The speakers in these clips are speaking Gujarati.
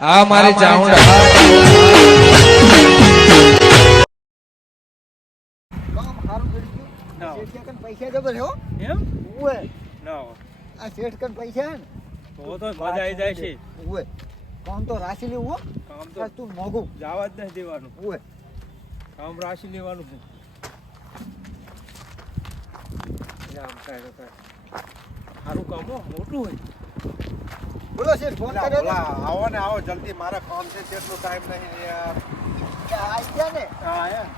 આ મારી ચાઉંડા કામ સારું કરી ગયું શેઠ કન પૈસા જબર હો એમ ઓએ ના આ શેઠ કન પૈસા હે ને તો મજા આવી જાય છે ઓએ કામ તો રાશી લેવું હો કામ તો તું મોગું જવા જ નહીં દેવાનું ઓએ કામ રાશી લેવાનું છે આમ કાંઈ તો કાંઈ સારું કામ હો મોટું હોય બોલો શેઠ ફોન કર્યો તો આવો ને આવો જલ્દી મારા કામ છે તેટલો ટાઈમ નહીં યાર આ ગયા ને હા એમ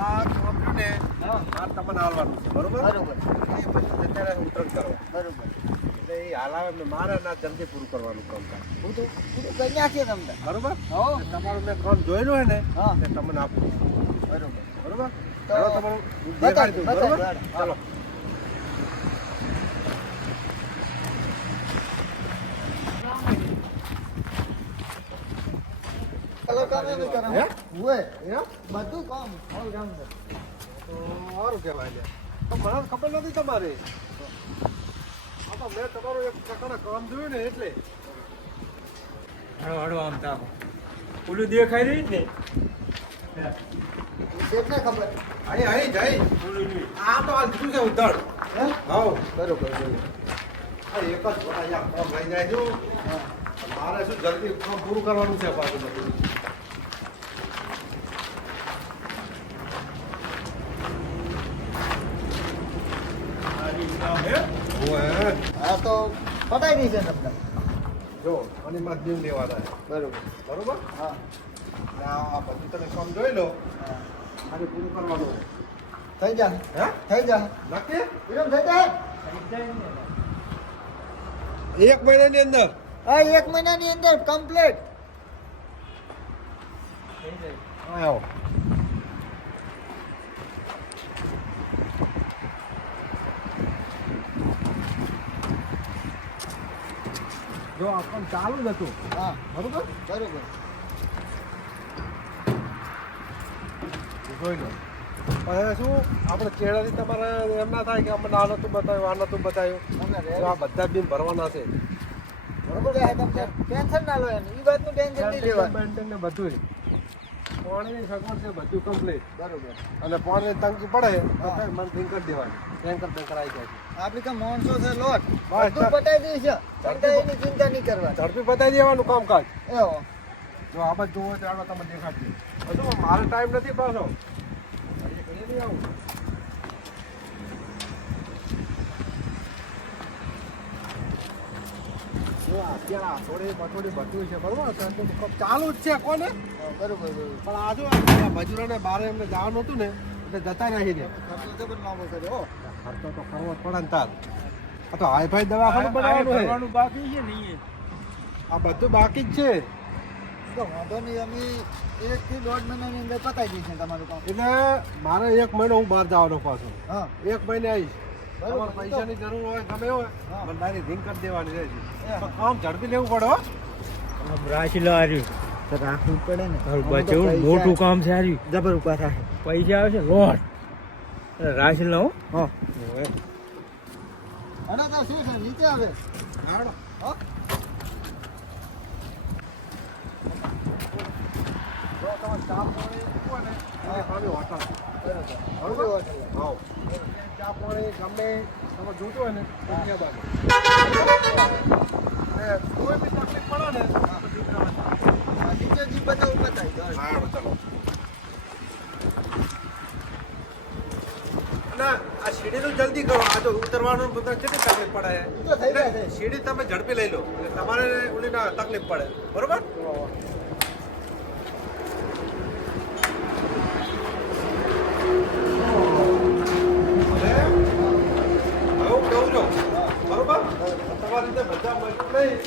આ કામ રહ્યું ને હા મારે તમને આવવાનું છે બરોબર બરોબર એ પછી અત્યારે ઉતરણ કરો બરોબર એટલે એ હાલ આવે ને મારે ના જલ્દી પૂરું કરવાનું કામ થાય હું તો કરી નાખીએ તમને બરોબર હો એટલે તમારું મેં કામ જોયેલું હોય ને હા તે તમને આપું બરોબર બરોબર તો ચાલો તમારું દેખાડી દઉં બરોબર બતાવી દો. ચાલો કલર કામ એમ કરે હે? ઓએ એમ બધું કામ હોલ ગામ છે તો સારું કહેવાય લે તો મને ખબર નથી તમારી આ તો મેં તમારું એક પ્રકારના કામ જોયું ને એટલે હળો હળો આમ તાકો ઓલું દેખાય રહી ને શેઠને ખબર અહીં અહીં જઈ ઓલું જોઈ આ તો આ દીધું છે ઉધડ હે હાઉ બરોબર આ એક જ અહીંયા કામ લઈ જાય છું હા મારે શું જલ્દી કામ પૂરું કરવાનું છે પાછું બધું કામ હે ઓય આ તો પટાઈ દઈ છે તમને જો અને માં દીવ લેવા થાય બરોબર બરોબર હા અને આ બધું તમે કામ જોઈ લો હા. અને પૂરું કરવાનું થઈ જા હે થઈ જા નક્કી વિરમ થઈ જા એક મહિનાની અંદર આ 1 મહિનાની અંદર કમ્પ્લીટ આવો જો આ કામ ચાલુ જ હતું હા બરોબર બરોબર જોઈ લો હવે શું આપણે ચેડાથી તમારે એમ ના થાય કે અમને આ નતું બતાવ્યું આ નતું બતાવ્યું તમને તો આ બધા બિલ ભરવાના છે બરોબર છે તમને ટેન્શન ના લો એનું ઈ વાતનું ટેન્શન નહીં લેવાનું બેન્ટિંગ ને બધું પાણીની સગવડ છે બધું કમ્પ્લીટ બરોબર અને પાણીની ટંકી પડે તો હા. કઈ મને રિંગ કરી દેવાની ટેન્કર બેન્કર આવી જાય છે આપણી કાં માણસો છે લોટ બસ, બધું પટાઈ દઈ છે તમને એની ચિંતા નહીં કરવાની ઝડપી બતાવી દેવાનું કામકાજ એવો જો આ બધું જોવો તો આનો તમે દેખાડજો હજુ મારો ટાઈમ નથી પાછો ઘડીએ નહીં આવું જો અત્યારે આ થોડી બટોડી બધું છે બરોબર ચાલુ જ છે કોને હા, બરોબર બરોબર પણ આ જો આ મજૂરોને બારે એમને જવાનું હતું ને એટલે જતા નહીં ને ખર્ચો જબર નામો કર્યો હો. ખર્ચો તો કરવો જ પડે ને તાર આ તો હાઈફાઈ દવાખાનું બનાવવાનું છે ભરવાનું બાકી છે ને ઈ. આ બધું બાકી જ છે તો વાંધો નહીં અમે 1 થી 1.5 મહિનાની અંદર પતાઈ દઈશું તમારું કામ એટલે મારે 1 મહિનો હું બહાર જવાનો પાછો હા 1 મહિને આવીશ બરોબર. તમારે પૈસાની જરૂર હોય ગમે હોય હા. મને ડાયરી રિંગ કરી દેવાની રહેશે હા. પણ કામ ઝડપી લેવું પડે હો આમ રાશી લાર્યું તો રાખવું પડે ને બચ્ચું મોટું કામ છે હાર્યું જબર ઉભા થાય પૈસા આવશે લોટ રાશી લાવો હા અને તો શું છે નીચે આવે હાલો. હા જો તમારે ચા પાણી હોય ને હા. એ ખાલી હોટલ બરોબર બરોબર હા ચા પાણી ગમે તમે જોતું હોય ને તો ત્યાં બાજુ ને કોઈ બી તકલીફ પડે ને તો દીકરામાં આ નીચે જી બધા બતાવી દો હા ચાલો અને આ સીડીનું જલ્દી કરો આ જો ઉતરવાનું બધા કેટલી તકલીફ પડે તો થઈ જાય થઈ. સીડી તમે ઝડપી લઈ લો એટલે તમારે ઓલી ના તકલીફ પડે બરોબર હવે હું કહું છું બરોબર તમારી રીતે બધા મજબૂત નહીં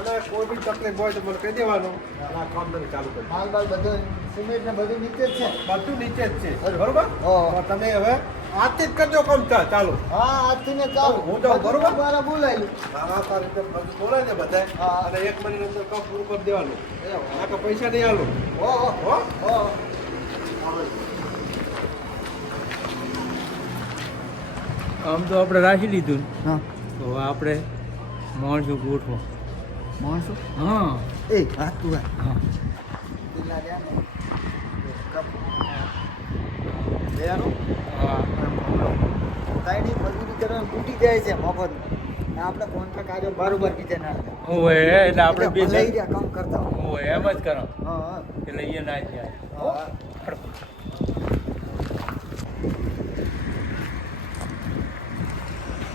અને કોઈ બી તકલીફ હોય તો મને કહી દેવાનું અને આ કામ તમે ચાલુ કરી માલ બાલ બધું સિમેન્ટ ને બધું નીચે જ છે બધું નીચે જ છે બરોબર હા. તો તમે હવે આજથી જ કરજો કામ ચાલુ હા આજથી ને ચાલુ હું જાઉં, બરોબર? મારા બોલાયેલું નાના તારી રીતે બધું બોલાય ને બધાય હા. અને 1 મહિનાની અંદર કામ પૂરું કરી દેવાનું આ તો પૈસા નહીં આલું હો હો હો હો કામ તો આપણે રાખી લીધું હા તો હવે આપણે માણસો ગોઠવો માણસો હા એ હા તું હા હા પેલા રહ્યા ને લેવાનું હા તાઈની મજૂરી કરવાનું તૂટી જાય છે મફત ને આપણે કોન્ટ્રાક્ટ આજે બરોબર બીજે ના ઓએ એટલે આપણે બે લઈ રહ્યા કામ કરતા હોય. ઓએ એમ જ કરો હા હા કે લઈએ ના જાય હા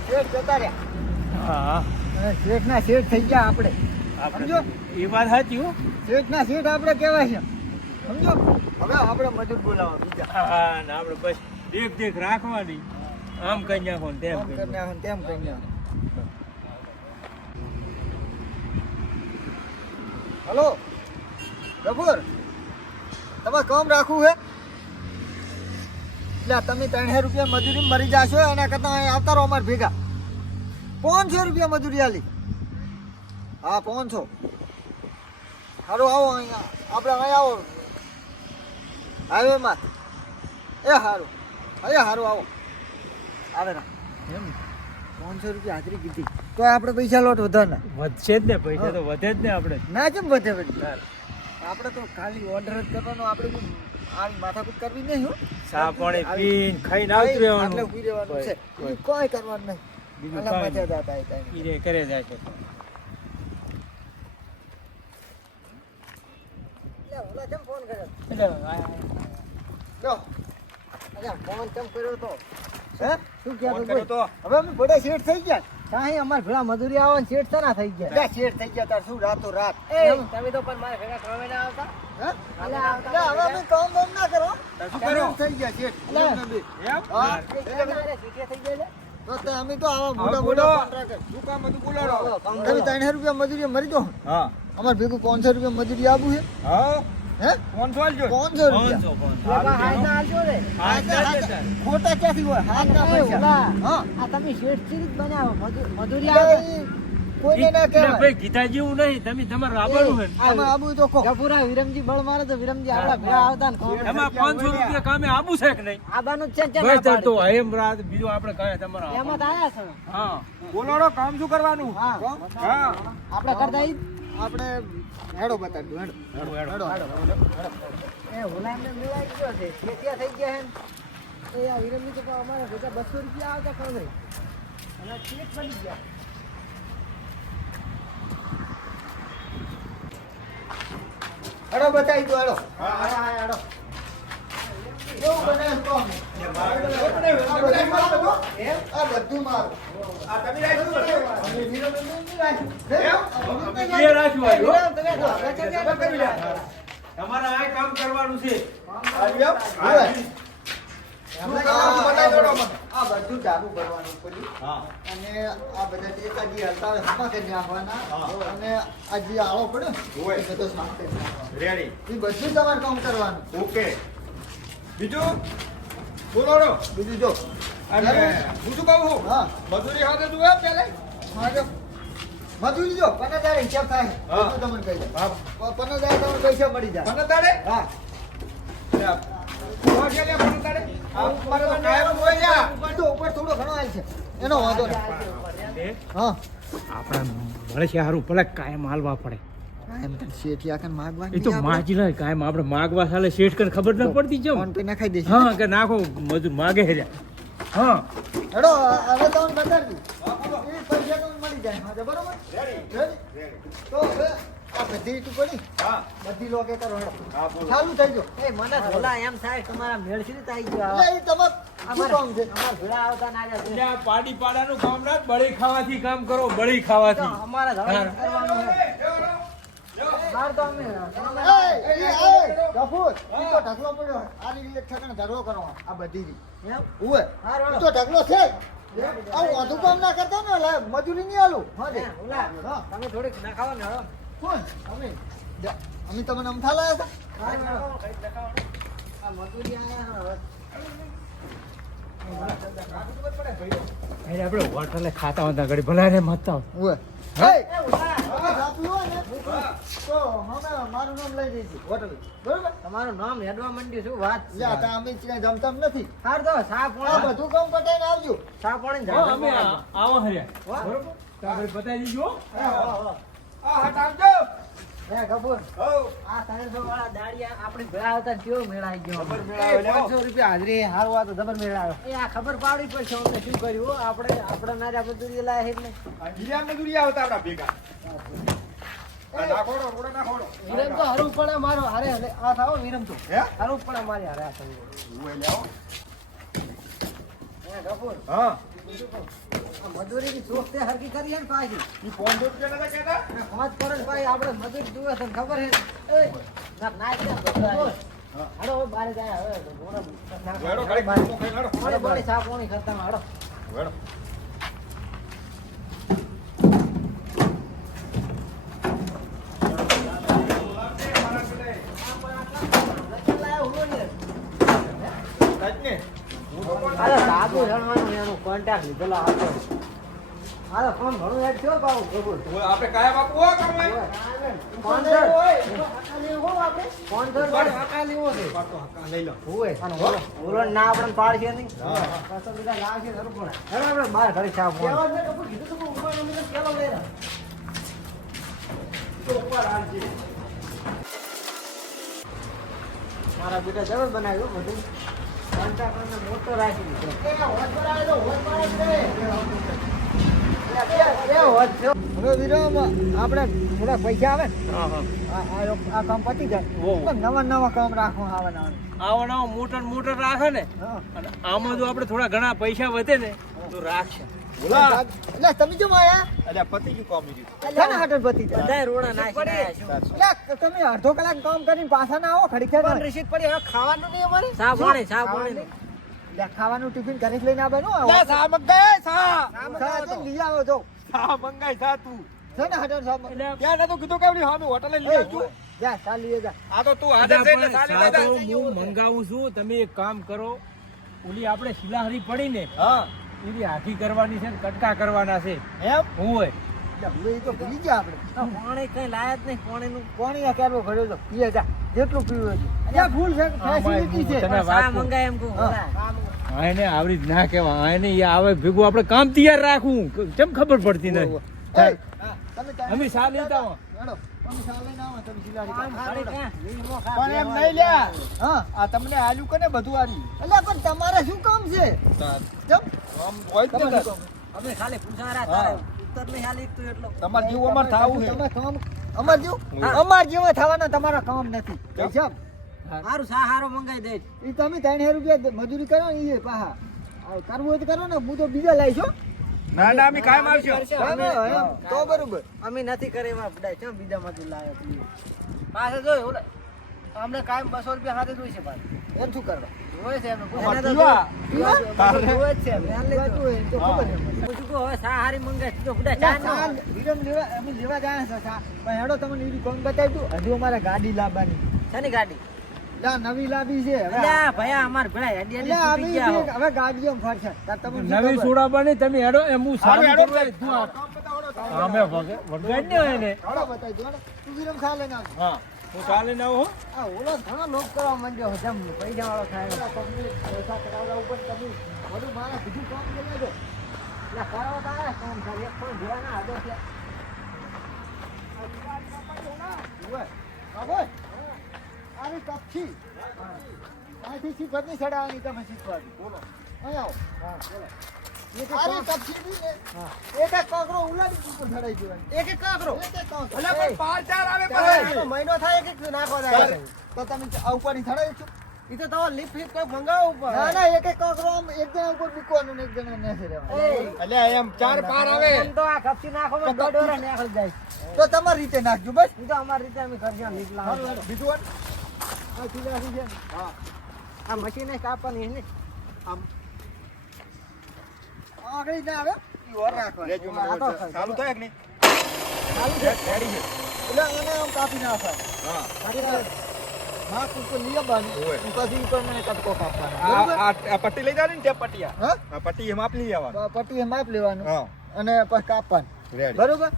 શેઠ જતા રહ્યા હા અને શેઠના શેઠ થઈ ગયા આપણે સમજો એ વાત સાચી હો શેઠના શેઠ આપણે કહેવાય છે સમજો હવે આપણે મજૂર બોલાવવા બીજા હા ને આપણે બસ દેખ રાખવાની આમ કઈ નાખો ને તેમ આમ કઈ કરીને આવે ને તેમ કરીને આવે. હલો ગફુર તમારે કામ રાખવું છે એટલે તમે 3,000 રૂપિયા મજૂરી મરી જાશો એના કરતાં અહીં આવતા રહો અમારે ભેગા 500 રૂપિયા મજૂરી આલી હા 500 સારું આવો અહીંયા આપણે અહીં આવો હાઈવેમાં એ સારું સારું આવો આવે ના એમ 500 રૂપિયા હાજરી કીધી તો આપણે પૈસા લોટ વધારના વધશે જ ને પૈસા તો વધે જ ને આપણે ના કેમ વધે વળી આપણે તો ખાલી ઓર્ડર જ કરવાનો આપણે બી આવી માથાકૂટ કરવી નહીં હો ચા પાણી પીને ખાઈને આવતું આટલે રહેવાનું ઊભી રહેવાનું છે કોઈ- બીજું કોઈ કરવાનું નહીં બીજું આલા કાંઈ મજા દાતા એ કાંઈ નહીં. ઈ રે કરે જાય છે લે, ઓલા કેમ ફોન કર્યો એટલે લ્યો. અલ્યા, ફોન કેમ કર્યો તો હે શું કહેતો ફોન કર્યો બોલ? તો? હવે અમે બધા શેઠ થઈ ગયા કાંઈ અમારે ભેળા મજૂરી આવે ને શેઠ ના થઈ ગયા લે, શેઠ થઈ ગયા તાર શું રાતો રાત એમ? તમે તો પણ મારા ભેગા કામે ના આવતા હે? લે, હવે અમે કામ બામ ના કરો શું કરો? શેઠ થઈ ગયા શેઠ લે. એમને બી. એમ હા. તમારે છૂટિયા થઈ જાય છે? તો તે અમે તો આવા બોલો. મોટા મોટા કોન્ટ્રાક્ટર શું કામ હતું બોલાડો તમે 3,000 રૂપિયા મજૂરી મરી દો હા અમારે ભેગું 500 રૂપિયા મજૂરી આપવું છે હા હે ફોન ચાલજો 500 રૂપિયા એવા હાથ ના આલજો રે. ખોટા ક્યાંથી હોય હાથના પૈસા ઓલા. હા આ તમે શેઠ ચીરી જ બનાવો મજૂરી એટલે આવે ઈ કોઈને ના કહેવાય ભાઈ કીધા જેવું નહીં તમે તમારે આવવાનું છે ને. આમાં આબુ તો કહો ગફુરા વિરમજી બળ મારે તો વિરમજી આપડા ભેગા આવતા ને કોણ એમાં 500 રૂપિયા કામે આવું છે કે નહીં આબાનું જ છે ને બસ ચેના તો એમ રાત બીજું આપણે કાંઈ તમારે પાડી. એમાં તો આયા છો હા બોલાડો કામ શું કરવાનું હા હા આપણે કરતા ઈ જ. આપણે હેડો બતાડજો હેડો હેડો એ ઓલા એમને મેળાઈ ગયો છે છેટિયા થઈ ગયા હે ને. એ આ વિરમજી તો પણ અમારા ભેગા 200 રૂપિયા આવતા ખબર નહીં. અને ચેક બની ગયા હેડો બતાવી દો હેડો હા હેડો કેવું બનાવ્યું કહો અમને. આ બધું મારું એ રાખ્યું આવ્યું, હો. તમે જો, તમારે આ કામ કરવાનું છે આ બધું ડાબુ ભરવાનું પડ્યું હા અને આ બધા ટેકાજી હલતા હોય હમા કરી નાખવાના અને આ જે આળો પડ્યો હોય. એ બધો સાફ કરી નાખવાનો રેડી એ બધું તમારે કામ કરવાનું ઓકે બીજું બોલાડો બીજું જો અને હું શું કહું છું હા મજૂરી હાથે તું હે પેલે હા જો મજૂરી જો 50,000 હિસાબ થાય હા. એટલું તમને કહી દઉં હા 50,000 તમને પૈસા મળી જાય મને તાડે હા ઉપર તો ઉપર થોડો ઘણો હાલ છે એનો વાંધો નહીં હા આપણે મળે છે સારું ભલે કાયમ હાલવા પડે એમ તો શેઠિયા કન માગવાની એ તો માજી લે કાયમ આપણે માગવા સાલે શેઠ કને ખબર ન પડતી જેમ ફોન પે નખાઈ દેશે હા કે નાખો મજૂર માગે છે હા હેડો હવે તમને બતાડજો એ પૈસા તમને મળી જાય હા બરોબર રેડી તો હવે આ બધી ઈટું પડી હા બધી લોકે કરો હેડો હા બોલો ચાલુ થઈ ગયો એ મને ભોલા એમ થાય તમારા મેળ શી આવી ગયો એટલે એ તમારે શું કામ છે અમારા ભેળા આવતા ના આવ્યા છે. એટલે આ પાડી પાડાનું કામ ના બળી ખાવાથી કામ કરો બળી ખાવાથી તો અમારે હવે હા. કરવાનું છે. બહાર તો અમે ગફુર ઈ તો ઢગલો પડ્યો આ રીતે એક ઠેકાણે ઢગલો કરો આ બધી રી એમ? ઉવે હારું, ઈ તો ઢગલો છે આવું વધુ કામ ના કરતા ને લે મજૂરી નહીં આલું હા હે, ઓલા, હા તમે થોડીક નખાવો ને હળો. કોણ અમે અમે તમને અમથા લાયા હતા આ મજૂરી આયા હવે. એટલે આપણે હોટલે ખાતા હતા ઘડી ભલે ને મતતા ઉવે હા? હે એ ઓલા, તમે જાતું હોય ને તો અમે મારું નામ લઈ દઈશું હોટલ બરોબર તમારું નામ હેડવા માંડ્યું શું વાત લે આ તો અમે ત્યાં જમતા નથી હાર તો સા આ પોણા બધું કામ પટાઈને આવજો સા પોણી હા, અમે આવો હર્યા વાહ. બરોબર તો આપણે બતાવી દીજો હા, હા, હા. આ હટ આવજો હે કપૂર હઉ. આ 300 વાળા દાડિયા આપણે ભેળા હતા ને કેવો મેળાઈ ગયો ખબર મેળાયો લ્યો. 500 રૂપિયા હાજરી હારું આ તો જબર મેળાયો એ આ ખબર પાડી પડશે અમને શું કર્યું હો આપણે આપણા નારા મજૂરી લાયા એટલે આ ગિરિયા મજૂરી આવતા આપણા ભેગા. આ નાખોડો, રોડે નાખોડો. વિરમ તો હરવું પડે મારો હારે હલે આ થાઓ વિરમ તો હે? હરવું પડે મારી હારે આ સંગો ઉવે લ્યો. હે કપૂર હા. આ મજૂરીની શોખ તે હરકી કરી હે ને પાછી ઈ 500 રૂપિયા નતા કહેતા? પાંચ કરોડ ભાઈ આપણે મજૂરી જુએ છે ને ખબર હે એ ના ના હાડો હવે બારે જાય હવે વેડો ઘડીક મોટો ખાઈ હાડો. મોડે મોડે ચા પાણી કરતા હાડો વેડો. કાંઈ ને. અરે સાબુ રણવાનું એનું કોન્ટેક્ટ લીધેલો આપો અરે ફોન ઘણું યાદ થયો બાબુ કબૂલ ઓય આપણે કાયમ આપવું હોય કામ હોય? ફોન હકા લેવો છે પાટો હક્કા લઈ લો. હોય ઓલો ના આપણે પાડશે નહીં પાછો બીજા લાવશે જરૂર પડે અરે આપણે બહાર ઘડી ચા ફોન કીધું તો ઉપર અમે કેલો લઈ મારા બેટા જરૂર બનાવ્યું બધું કોન્ટ્રાક્ટરને મોટો રાખી દીધો હવે વિરામ આપણે થોડા પૈસા આવે ને આ કામ પતી જાય નવા નવા કામ રાખવા આવવાના આવો મોટર મોટર રાખે ને અને આમાં જો આપણે થોડા ઘણા પૈસા વધે ને તો રાખશે. એટલે તમે જો આયા અલ્યા પતી ગયું કામ બીજું. ઘણા હાટર પતી જાય બધાય રોડા નાખી એટલે તમે અડધો કલાક કામ કરીને પાછા ના આવો ખડી ખેર રસીદ પડી હવે ખાવાનું નહીં અમારે સા પાણી ખાવાનું ટિફિન કરી લઈને આવવાનું જા સા મંગાય સા. તો લઈ આવો તો સા મંગાય સા તું. છે ને હાટર સાહેબ ત્યાં નતું કીધું કે આપણી સામે હોટલે લઈ આવજો. જા ચાલીએ જા આ તો તું હાજર છે એટલે સાલી લઈ જા. હું મંગાવું છું, તમે એક કામ કરો, ઓલી આપણે શિલાહરી પડી ને હા. એની હાથી કરવાની છે ને કટકા કરવાના છે. એમ? હું હોય એટલે એ તો ભૂલી ગયા આપણે પાણી કઈ લાયા જ નહીં પાણીનું પાણી આ કેરવો ભર્યો તો પીએ જા જેટલું પીવું હોય ત્યાં ફૂલ છે ફેસિલિટી છે તને વાત કહું. મંગાય એમ કહું આને આવડી જ ના કહેવાય, આને ઈ આવે ભેગું આપણે કામ તૈયાર રાખવું, કેમ ખબર પડતી નથી. અમે સા લેતા આવો. પણ એમ નહીં લ્યા હા આ તમને આલ્યું કે ને બધું આલ્યું એટલે પણ તમારે શું કામ છે કેમ આમ હોય જ ને તાર. અમે ખાલી પૂછારા તારે ઉત્તર નહીં હાલી તું એટલો તમારે જેવું અમારે થાવું છે. તમે કામ અમાર જેવું અમાર જેવા થવાના તમારા કામ નથી સાહેબ હારું હારો મંગાઈ દે ઈ તમે 3000 રૂપિયા મજૂરી કરો ને ઈ પાહા કરવું હોય તો કરો ને હું તો બીજા લાવીશ ના ના અમે કાયમ આવશું. તો બરોબર અમે નથી કરે એમાં બડાય ચમ બીજા માંથી લાવ્યો તું પાસે જોય ઓલે અમને કાયમ 200 રૂપિયા હાથે જોઈશે પાછું એમ શું કરવા હોય છે એમને અમાર પીવા. હોય છે ધ્યાન લેજો તો ખબર છે પૂછું કે હવે સા હારી મંગાય તો બડા ચા વિરમ લેવા અમે લેવા જાય છે સા પણ હેડો તમને ઈ કોણ બતાવી દઉં હજુ અમારે ગાડી લાવવાની શેની ગાડી લા નવી લાવી છે હવે લા ભયા અમાર ભડા હેડી હવે ગાડીઓ ફરશે તમને નવી સોડાબાની તમે હેડો એમ હું સારું હેડો. કરવા તું આ. અમે વગાડ ને હોય ને. હેડો બતાવી દો તું વિરમ ખા લેના હા હું સા લઈને આવું હો. આ ઓલો ઘણો લોક કરવા માંડ્યો છે જેમ પૈસા વાળો થાય પૈસા કરાવડા ઉપર તમે બધું મારા બીજું કામ કરી દો એટલે કરાવો તારે કામ થાય એક પણ જોવાના આદો છે આની કપછી આથી શીખવાની ચડાવવાની તમે શીખવાડી બોલો અહીં આવો હા બોલો આની કપછી ની ને એક એક કાંકરો ઉલાડી ઉપર ચડાઈ દેવાની એક એક કાંકરો અલ્યા પણ 5-4 આવે તો પછી. મહિનો થાય એક એક નાખવા જાય તો તમે આ ઉપર ની ચડાવી છો ઈ તો તમારે લીપ લીપ કોઈ મંગાવો ઉપર ના ના એક એક કાંકરો આમ એક જણા ઉપર મૂકવાનું ને એક જણા નેસે રહેવાનું અલ્યા એમ 4-5 આવે. એમ તો આ કપચી નાખો માં દોડોરા નીકળી જાય તો તમારી રીતે નાખજો બસ ઈ તો અમારી રીતે અમે કરજો નીકળા બીજું વાત? આ ચીલાથી છે હા આ મશીને કાપવાની છે ને આમ આગળ ના આવે ઈ ઓર રાખવાનું લેજો મને આ તો ચાલુ થાય કે નહીં? ચાલુ છે રેડી છે. એટલે આને આમ કાપી નાખવાનું હા. હા ઉપર લઈ આવવાનું ઓય. પછી ઉપર મને કટકો કાપવાનો આ બરોબર આ પટ્ટી લઈ જાની ને તે પટ્ટી આ. હા આ પટ્ટી એમ આપ લઈ આવવાનું. પટ્ટીએ માપ લેવાનું હા. અને પછી કાપવાનું રેડી. બરોબર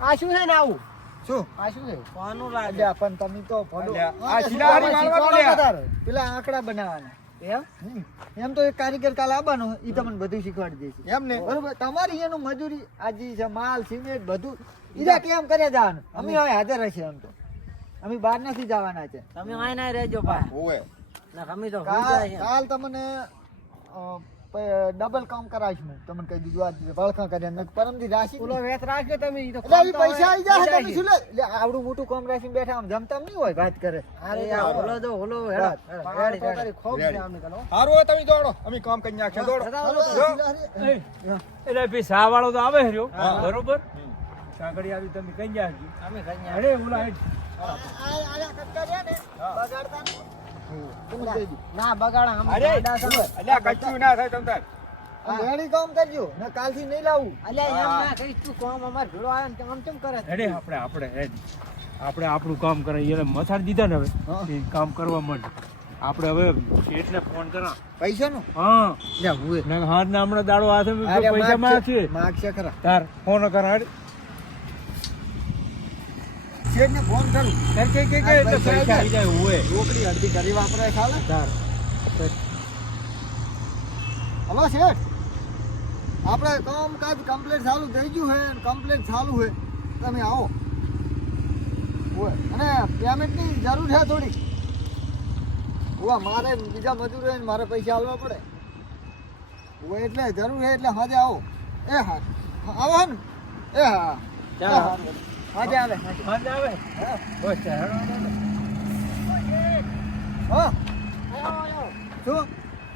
આ શું છે ને આવું શું? આ શું છે કોનું લાગે પણ તમે તો ભલો અલ્યા, આ શિલાહારી મારવાનું લ્યા. પેલા આંકડા બનાવવાના એમ તો એક કારીગર કાલ આવવાનો ઈ તમને બધું શીખવાડી દેશે એમ ને? બરોબર તમારી એનું મજૂરી આજી છે માલ સિમેન્ટ બધું ઈરા કેમ કર્યા જવાનું અમે હવે હાજર હશે એમ તો અમે બહાર નથી જવાના છે. તમે આય ના રહેજો પા ઓવે ના અમે તો હોઈ જાય છે. કાલ તમને ડબલ કામ કરાવીશ હું તમને કહી દીધું આજ વળખા કર્યા ને પરમથી રાશિ ઓલો વેત રાખજો તમે ઈ તો એટલે ઈ પૈસા આવી જાય તમે શું લે એટલે આવડું મોટું કામ રાખીને બેઠા આમ જમતા નહીં હોય વાત કરે અરે યાર ઓલો તો ઓલો હેડો રેડી, રેડી ખોબ છે આમને કલો સારું હોય તમે દોડો અમે કામ કરી નાખીએ દોડો હાલો, જો. એટલે પછી સા વાળો તો આવે રહ્યો બરોબર સાંકળી આવી તમે કઈ ગયા અમે કઈ અરે ઓલા હેડ. આયા કટકા રહ્યા ને બગાડતા નહીં. તમે કહી દીધું. ના બગાડા અમે અરે ગાડા છે. અલ્યા કચ્ચું ના થાય તમ તાર આ રેડી કામ કરજો ને કાલથી નહીં લાવું અલ્યા એમ ના કહીશ તું કોમ અમાર ભેળો આવ્યો ને આમ કેમ કરે હેડે આપણે હેડ આપણે આપણું કામ કરીએ એને મથાડ દીધા ને હવે એ કામ કરવા માંડે આપણે હવે શેઠને ફોન કરા પૈસાનું હા લે હુએ ને હાથ ના હમણાં દાડો હાથે પૈસા માં છે માગ છે ખરા તાર ફોન કરા હેડ શેઠને ફોન કરું કે એટલે પૈસા આવી જાય હોય રોકડી અડધી કરી વાપરાય ખાલે તાર હલો શેઠ આપણે કામકાજ કમ્પ્લીટ ચાલુ થઈ ગયું છે કમ્પ્લીટ ચાલુ છે તમે આવો હોય અને પેમેન્ટની જરૂર છે થોડી હોય મારે બીજા મજૂરો મારે પૈસા આલવા પડે હોય એટલે જરૂર છે એટલે હાજે આવો એ હા આવો ને એ હા ચાલો. હાજે આવે હાથ આવે બસ હેડો હા આયો આયો શું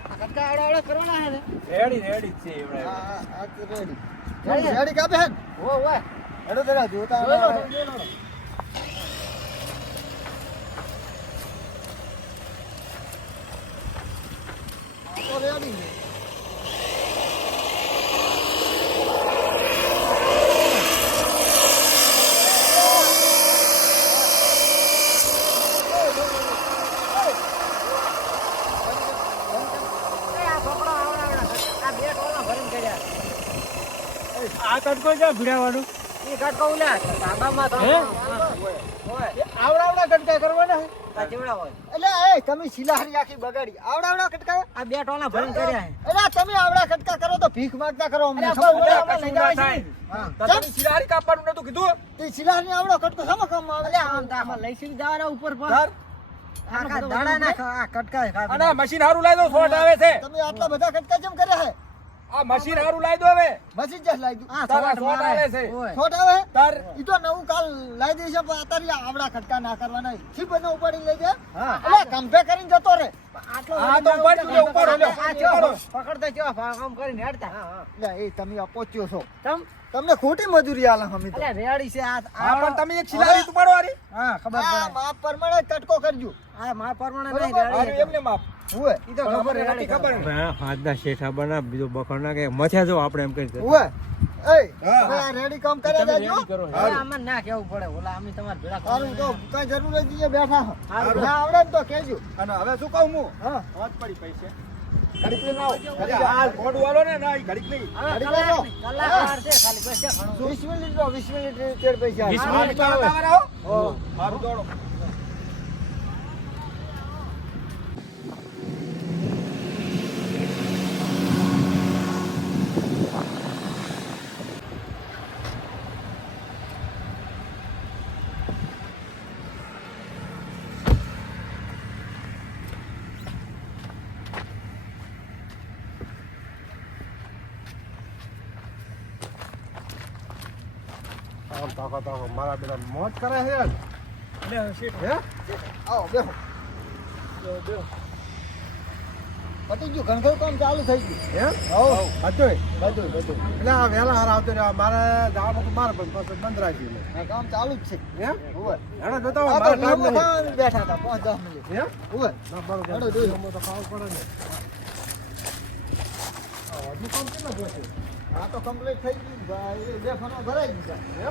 આ કટકા આડો કરવાના છે ને રેડી છે એવડે હા હા રેડી રેડી કાપે હે ઓ ઓય હેડો જરા જોતા જોઈ લો આવે. જોઈ લો તો રેડી છે. એ આ છોકરો આવડા આ બે ટોલા ભરીને કર્યા આ કટકો ક્યાં ભીડાવાનું ઈ કટકો ઉલ્યા ધાબામાં તો હે? ઓય આવડા કટકા કરવાના હે આ ચેવડા હોય એટલે એ તમે શિલાહારી આખી બગાડી આવડા કટકા આ બે ટોલા ભરીને કર્યા છે એટલે તમે આવડા કટકા કરો તો ભીખ માંગતા કરો અમને અરે ખબર પડે? આપણે લઈ જવાય છે. હા. તો તમે શિરારી કાપવાનું નતું કીધું તે શિલાહારી આવડો કટકો શેમાં કામમાં આવે? અલ્યા આમ તો આમાં લઈશું જવાના ઉપર પર તાર આખા દાડા ના આ કટકા છે અને આ મશીન હારું લાવી દો શોર્ટ આવે છે તમે આટલા બધા કટકા કેમ કર્યા હે આ મશીન હારું લાવી દો હવે મશીન જ લાગી આ તારા શોર્ટ શોર્ટ આવે મારે છે. ઓય છોટ આવે તાર ઈ તો નવું કાલ લાવી દઈશ પણ અત્યારે આવડા કટકા ના કરવાના છી બધો ઉપાડી લઈ જાય હા એટલે કંપે કરીને જતો રે આટલો હા, તો ઉપર તું ઉપર ઓલો. આ ચો પકડતા ચો આમ કરીને હેડતા હા હા એટલે એ તમે અપોચ્યો છો તમ તમને ખોટી મજૂરી આલે અમે તો અલ્યા રેડી છે આ હા પણ તમે એક શિલારી તું પાડો હારી હા ખબર આ પડે માપ પ્રમાણે કટકો કરજો આ મા પરમાણે બરોબર. નહીં હારું રેડી એમને માપ હુએ ઈ તો ખબર નથી રેડી ખબર ખબર હાથના શેઠા બના બીજો બકર ના કે મથ્યા જો આપણે એમ કહી હુએ એ હા. હવે આ રેડી કામ કરે જાજો કરો હવે આમાં ના કેવું પડે ઓલા અમે તમાર ભેળા સારું તો કઈ જરૂર નથી અહીંયા બેઠા હો. હારું. ના આવડે ને તો કહેજો અને હવે શું કહું હું હા હોત પડી પૈસે ઘડીક લઈને આવો અરે હાલ કોડ વાળો ને ના ઈ ઘડીક નહીં હવે રેડી કરો. કલાક વાર છે ખાલી બસ છે ઘણું 20 મિનિટ નો 20 મિનિટ તેર પૈસા 20 હાલ મિનિટ તો આવે. આવો હારું દોડો આમ તાકો મારા બેટા મોજ કરે છે યાર. એટલે શેઠ હે આવો બેહો પતી ગયું ઘણું કામ ચાલુ થઈ ગયું હે હો હતું બધું બધું એટલે આ વહેલા હાર આવતો રહ્યો મારે જવાનું તો મારે પણ પાછું બંધ રાખ્યું મેં. આ કામ ચાલુ જ છે હે હુએ હેડો જોતા હોય, આ તો મારે ટાઈમ નિયમો નહીં. ખાવા બેઠા હતા 5-10 મિનિટ હે હુએ ના બરોબર હેડો જોઈ લો. તો ખાવું પડે ને આ હજુ કામ કેટલા જોશે આ તો કમ્પ્લીટ થઈ ગયું ભાઈ બે ફોનો ભરાઈ ગયા હે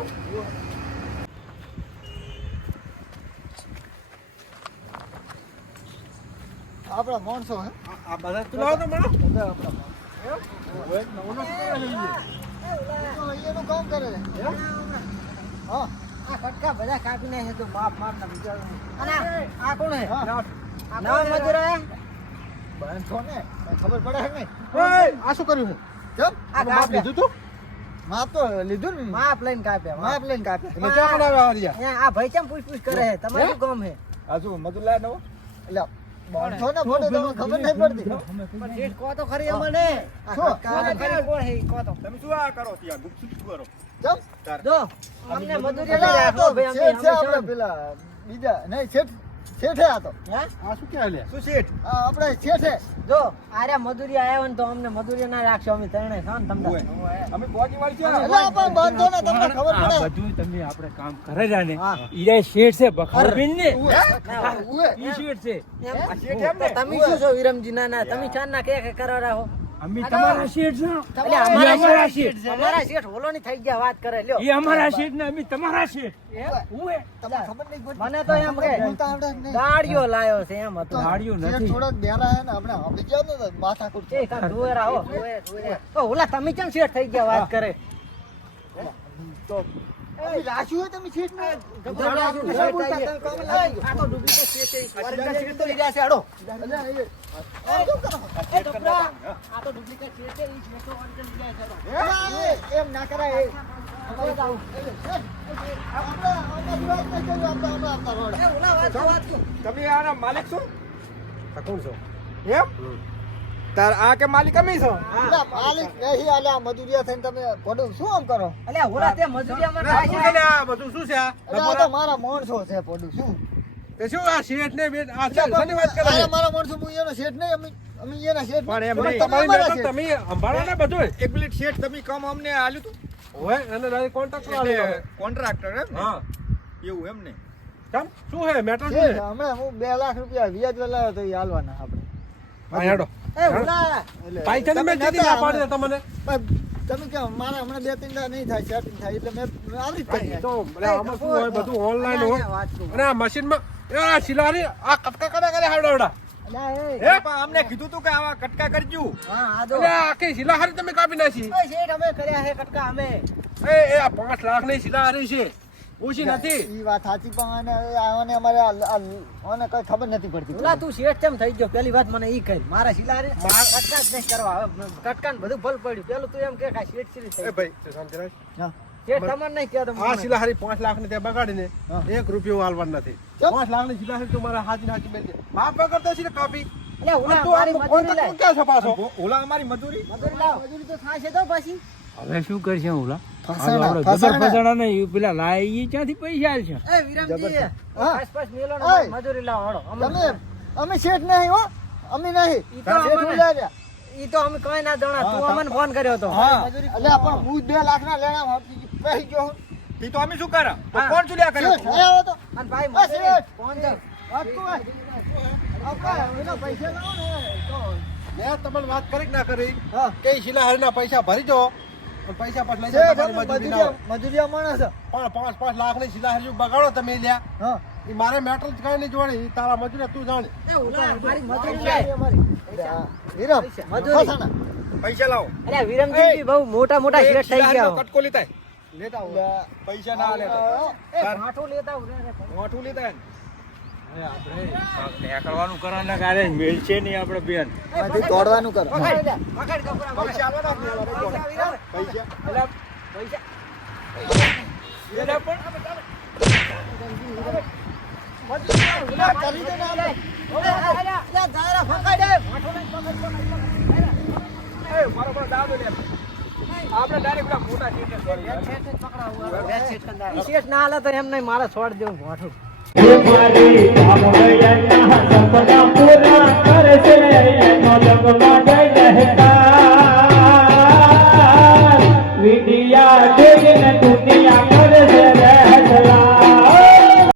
આપણા માણસો હે આ બધા તું લાવો તો મને બધા આપણા માણસો. ઓય, નવનો શું કરે છે ઈ? તો અહીંયાનું કામ કરે છે હા આ કટકા બધા કાપીને છે તો બાપ માપ ના વિચાર અને આ કોણ હે હા નવા મજૂર હે બંધો ને કઈ ખબર પડે છે નહીં ઓય, આ શું કર્યું છે કેમ આ માપ લીધું તું માપ તો લીધું ને માપ લઈને કાપ્યા માપ લઈને કાપ્યા તમે ક્યાં કરાવ્યા હારિયા અહીંયા આ ભાઈ કેમ પૂછ કરે છે તમારું શું કામ છે આ શું મજૂર લાયા નવો એટલે બાંધો ને ફોટો તમને ખબર નહીં પડતી પણ શેઠ કહો તો ખરી અમને આ શું? કાકા ખરી કોણ છે ઈ કહો તો તમે શું આ કરો ત્યાં ગુપચુપ શું કરો ચમ જો અમને મજૂરી એટલે લઈ આ રાખો તો ભાઈ શેઠ છે અમે આપણે પેલા બીજા નહીં શેઠે આ તો હા આ શું ક્યાં લે શું શેઠ આ આપણે શેઠે જો આરે મજૂરી આયા હોય ને તો અમને મજૂરી ના રાખશો અમે ત્રણે છો ને તમને અમે પહોંચી વાળી છે એટલે આપણે બાંધો ને તમને ખબર આ પડે બધું તમે આપણે કામ કરેલા ને ઈરા શેઠ છે બખારબીન ને ઉએ ઈ શેઠ છે તો તમે શું છો વિરમજી ના ના તમે ચાર ના કે કરો રાખો અમે તમારા શેઠ છે એટલે ઈ અમારા શેઠ અમારા શેઠ ઓલો ની થઈ ગયા વાત કરે લ્યો ઈ અમારા શેઠ ને અમે તમારા શેઠ ઉએ તમને ખબર નહીં પડતી મને તો એમ કે બોલતા આવડે જ નહીં. ગાડીઓ લાયો છે એમ હતું ગાડીઓ શેઠ નથી થોડાક બેરા હે ને આપણે આપણી જેમ ને માથાકૂટ એ કાં ધોયેરા હો ધોયેરા. તો ઓલા તમે કેમ શેઠ થઈ ગયા વાત કરે અમે રાખ્યું હોય તમે શેઠ ને આ તો ડુપ્લિકેટ શેઠ છે સ્વર્ગના શેઠ તો ઈ રહ્યા છે હાડો અલ્યા, એ કેમ કરો? એ ટપરા, આ તો ડુપ્લિકેટ શેઠ છે ઈ શેઠ તો original ઈ રહ્યા છે હાડો. એમ ના કરાય એ. આપણે તો આવું. આપણે રિવાજ નહીં કર્યો, આપણે આપતા રોડ. એ ઓલા વાત શું? તમે આના માલિક છો આ કોણ છો એમ તાર આ કે માલિક અમે છો અલ્યા, માલિક નહીં, અલ્યા, મજૂરિયા થઈને તમે પડું શું આમ કરો? અલ્યા ઓલા તે મજૂરીયામાં આ થાય શું છે. છે આ બધું શું છે આ અલ્યા, આ તો મારા માણસો છે પડું શું? તે શું આ શેઠ ને બેન આ શેની વાત કરે છે? મારા માણસો, હું એનો શેઠ નહીં, અમે એના શેઠ પણ એમ નહીં. નહીં, તમે તમારી અમારા મેટર શેઠ. તમે સંભાળો ને બધું એક મિનિટ શેઠ તમે કામ અમને આલ્યું તું હોય અને કોન્ટ્રાક્ટ એટલે કોન્ટ્રાક્ટર એમ ને હા એવું એમ ને કેમ શું હે મેટર શું શેઠ, છે હમણાં હું 2 લાખ રૂપિયા વ્યાજ લાવ્યો તો એ હાલવાના આપણે. હા હેડો એ ઓલા એટલે પૈસા ને મેં તમે કીધી ના નતા, પાડી દે તમને પણ તમે કેમ મારા હમણાં 2-3 દાડા નહીં થાય, સેટિંગ થાય એટલે મેં આવી જ કરી. તો એટલે આમાં શું હોય બધું ઓનલાઈન હોય વાત શું? અને આ મશીનમાં આ સિલારી આ કટકા કરે હાવડાવડા અલ્યા એ એ પણ અમને કીધું તું કે આવા કટકા કરજો હા આ જો એટલે આ આખી સિલાહારી તમે કાપી નાખી એ શેઠ અમે કર્યા છે કટકા અમે એ આ 5 લાખ ની સિલાહારી છે ઓછી નથી ઈ વાત સાચી, પણ આને અમારે આને કઈ ખબર નથી પડતી. ઓલા તું શેઠ કેમ થઈ ગયો પેલી વાત મને ઈ કહી મારા શિલારે કટકા જ નહીં કરવા હવે કટકા બધું ભલ પડ્યું પેલું તું એમ કે શેઠ શેઠ થઈ એ ભાઈ તું શાંતિ રાખ. હા. શેઠ તમને નહીં કહેતો આ સિલાહારી 5 લાખ ની ત્યાં બગાડીને હા. 1 રૂપિયો હાલવાનું નથી ચમ. 5 લાખ ની સિલાહારી તું મારા હાથી હાથી મેલ દે બાપ બગડતા છે ને કાપી એટલે ઓલા તું મારી આ મજૂરી કોન્ટ્રાક્ટ લાય ક્યાં છે પાછો ઓલા અમારી મજૂરી મજૂરી લાવ મજૂરી તો થાય છે તો પછી હવે શું કરશે ઓલા ફસાણા, જબર ફસાણા. ફસાણા નહીં પેલા લાય ઈ ક્યાંથી પૈસા આલ છે એ વિરમજી હા. આસપાસ મેલો ઓય. ને મજૂરી લાવ હળો તમે અમે શેઠ નહીં હો, અમે નહીં. ઈ તો શેઠ અમને- ઉલ્યા રહ્યા. ઈ તો અમે કઈ ના જણા તું અમને ફોન કર્યો હતો હા. અલ્યા, પણ હું 2 લાખના લેણા પહેરી ગયો હું. ઈ તો અમે શું કરા તો હા. કોણ ચુલ્યા કરે શેઠ, અહીં આવો તો. અને ભાઈ આ મજૂરી શેઠ. ફોન કર વાત તો હોય. આ કાંઈ, એના પૈસા લાવો ને, તો. મેં તમને વાત કરી કે ના કરી હા. કે સિલાહારી ના પૈસા ભરી જો અને પૈસા પછી લઈ જાઓ શેઠ, તમારી અમે મજૂરી ના હોય. મજૂરિયા માણસ છે. પણ 5 લાખ ની સિલાહારી બગાડો તમે લ્યા હા. એ મારે મેટર જ કઈ નહીં જોડે ઈ તારા મજૂરી તું જાણે એ ઓલા મારી મજૂરી પૈસા લાય અમારી. હા. વિરમ, મજૂરી. ફસાણા. પૈસા લાવો અલ્યા વિરમજી બી બહુ મોટા મોટા શેઠ થઈ સિલાહારીનો ગયા કટકો લેતા લેતા આવો. અલ્યા, પૈસા ના લેતા એ ભાઠું લેતા આવું રે. મોઠું લેતા હવે આપણે નેકળવાનું કરવાના કારણે મેળ છે નહીં આપણે બેન આમાંથી તોડવાનું કરો. પકડ લે, પકડ કપડા, પકડ. પૈસા આલવાના જ નહીં, પૈસા વિરમ. પૈસા અલ્યા, પૈસા લેતા પણ આ કરી દો ને આપણે. અલ્યા, દાયરા પકડ એ. ભાઠું નહીં, પકડ. એ બરોબર દાદો લે આપણે ડાયરેક્ટ પેલા મોટા ચીટે કરી શેઠ જ પકડાવું હવે. ઈ શેઠ ના હાલે તો એમ નહીં મારે છોડ દેવું ભાઠું વિડિયા જોઈને તું